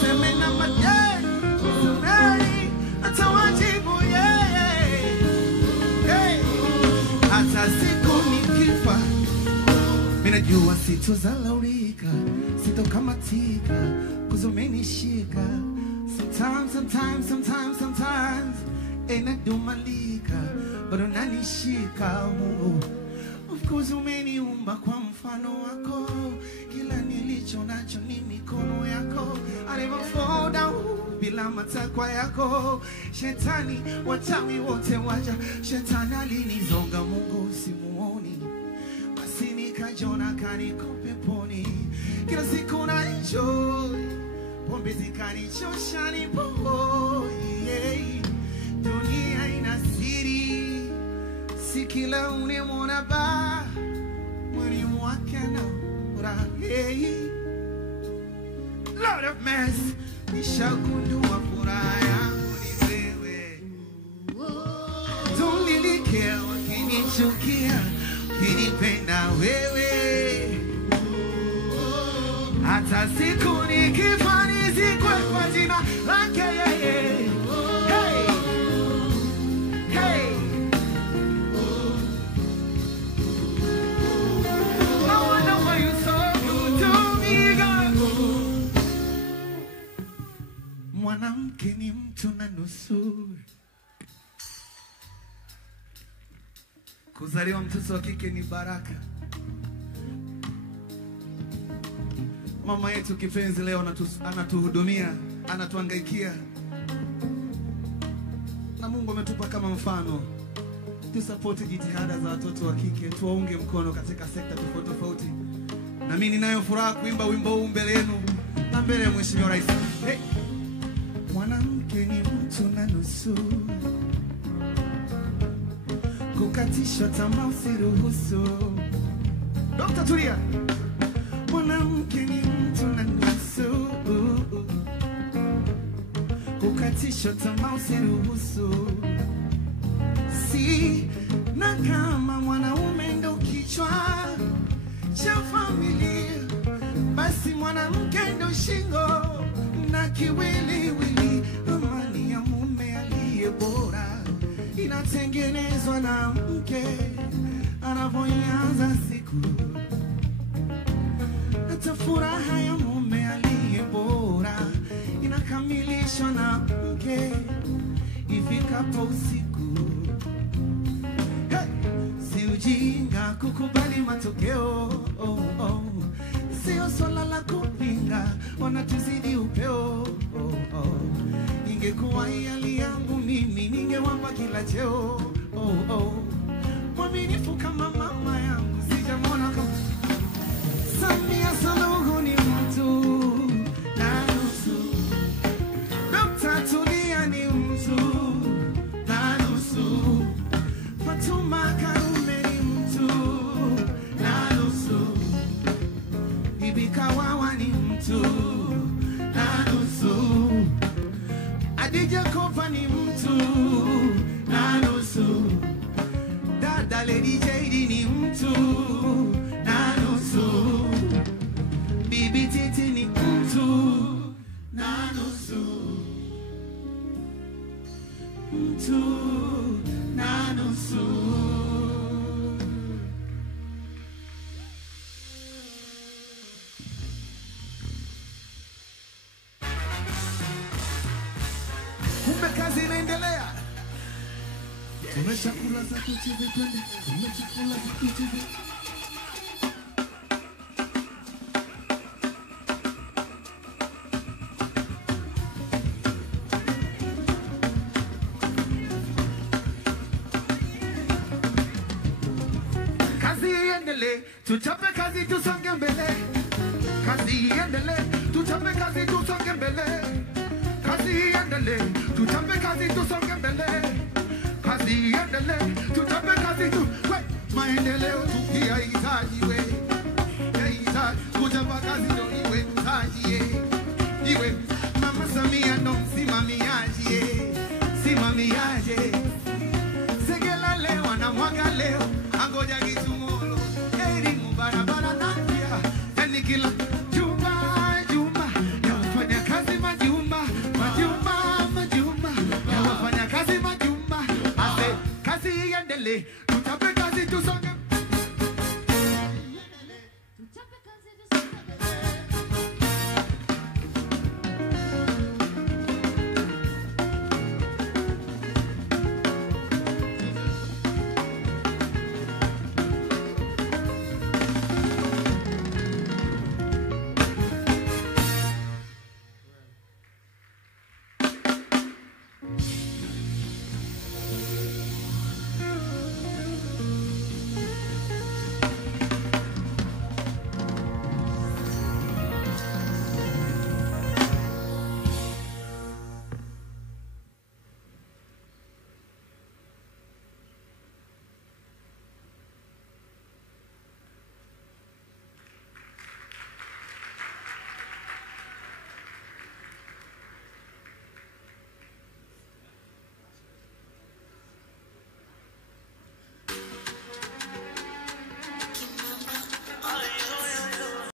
semena maje, semeni atawajibu yeye. Hey, hata siku nikifa, minajua sitozalaulika, sitokamatika, kuzumenishika. Sometimes, enadumalika, but unanishika Mungu. Of course umeniumba kwa mfano wako, kila nilicho nacho ni mikono yako. I never fall down bila matakwa yako. Shetani, wachawi wote waja, shetani alinizonga Mungu simuoni. Basi nikajona kaniko peponi, kila siku na enjoy, pombe zikanichosha nipo, yeah. Dunia ina siri, si kila unemwona ba mwani mwake anaura, hey. Lord of mercy, nishagundua furaha yangu ni wewe. Don't really care wakinichukia, ukinipenda wewe. Hata siku nikifa nizikwe kwa jina lake yeye. Hey, hey. I wonder why you're so good to me, God. Mwanamke ni mtu na nusu. Kuzaliwa mtoto wa kike ni baraka. Mama yetu kipenzi leo anatuhudumia, anatuangaikia. Na Mungu ametupa kama mfano. Tusapoti jitihada za watoto wa kike, tuwaunge mkono katika sekta tofauti tofauti. Na mimi ninayo furaha kuimba wimbo huu mbele yenu na mbele ya Mheshimiwa Rais. Hey. Mwanamke ni mtu na nusu, kukatishwa tamaa usiruhusu. Dr. Tulia. Mwanamke ni mtu na nusu, kukatishwa tamaa usiruhusu. Si na kama mwanaume ndo kichwa cha familia, basi mwanamke ndo shingo na kiwiliwili. Amani ya mume aliye bora inatengenezwa na mke anavyoanza siku. Hata furaha ya mume aliye bora inakamilishwa na mke ifikapo usiku. Hey! Si ujinga kukubali matokeo, sio swala la kupinga, wanatuzidi upeo. Ingekuwa hali yangu mimi ningewapa kila cheo. Mwaminifu kama mama yangu sijamwona kama Samia Suluhu ni mtu na nusu. Dr. Tulia ni mtu na nusu. Fatuma Karume ni mtu na nusu. Bibi Kawawa ni mtu na nusu. Adija Kopa ni mtu na nusu. Dada Lady Jade ni mtu na nusu. Bibi Titi ni mtu na nusu. Mtu na nusu. Kumbe kazi inaendelea. Tumeshakula za tuchive twende. Tumeshakula za tuchive. Kazi iendelee, tuchape kazi tusonge mbele. Kazi iendelee, tuchape kazi tusonge mbele. Kazi iendelee, tuchape kazi tusonge mbele. Kazi iendelee, tuchape kazi tu. Maendeleo tukiyahitaji we. Yahitaji, kuchapa kazi ndio iwe mtaji ye. Iwe